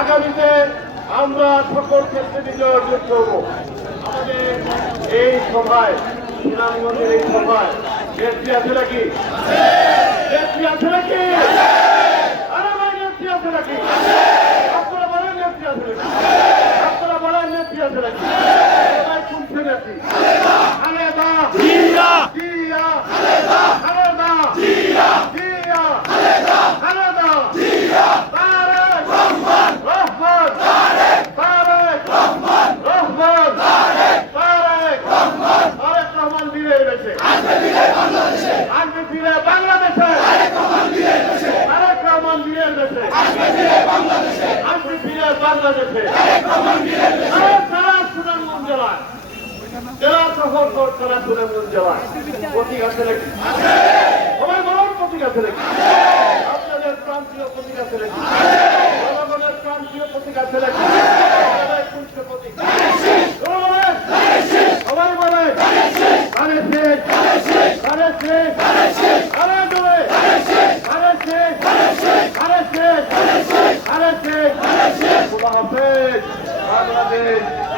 আগামীতে আমরা সকল ক্ষেত্রে বিজয় অর্জন করবো। আমাদের এই সভায়, সুনামগঞ্জের এই সভায় নেত্রী আছে নাকি? নেত্রী আছে নাকি? আরে ভাই, নেত্রী আছে নাকি? আপনারা বলেন নেত্রী আছে নাকি? আপনারা বলেন নেত্রী আছে নাকি? সবাই শুনছে নেত্রী খালেদা জিয়া, জিয়া খালেদা, খালেদা জিয়া, জিয়া খালেদা, খালেদা জিয়া, তারেক রহমান, রহমান তারেক, তারেক রহমান, রহমান তারেক, তারেক রহমান, তারেক রহমান ফিরে এসেছে, আসবে ফিরে বাংলাদেশে, আসবে ফিরে বাংলাদেশে, তারেক রহমান ফিরে এসেছে, তারেক রহমান ফিরে এসেছে, আসবে ফিরে বাংলাদেশে, আসবে ফিরে বাংলাদেশে, তারেক রহমান ফিরে এসেছে। সারা সুনামগঞ্জ জেলায়, জেলা শহর সারা সুনামগঞ্জ জেলায় প্রতীক আছে নাকি? সবাই বলুন প্রতীক আছে নাকি? আপনাদের প্রান্তীয় প্রতীক আছে নাকি? জনগণের প্রান্তীয় প্রতীক আছে নাকি? প্রতীক সবাই বলে বাংলাদেশ।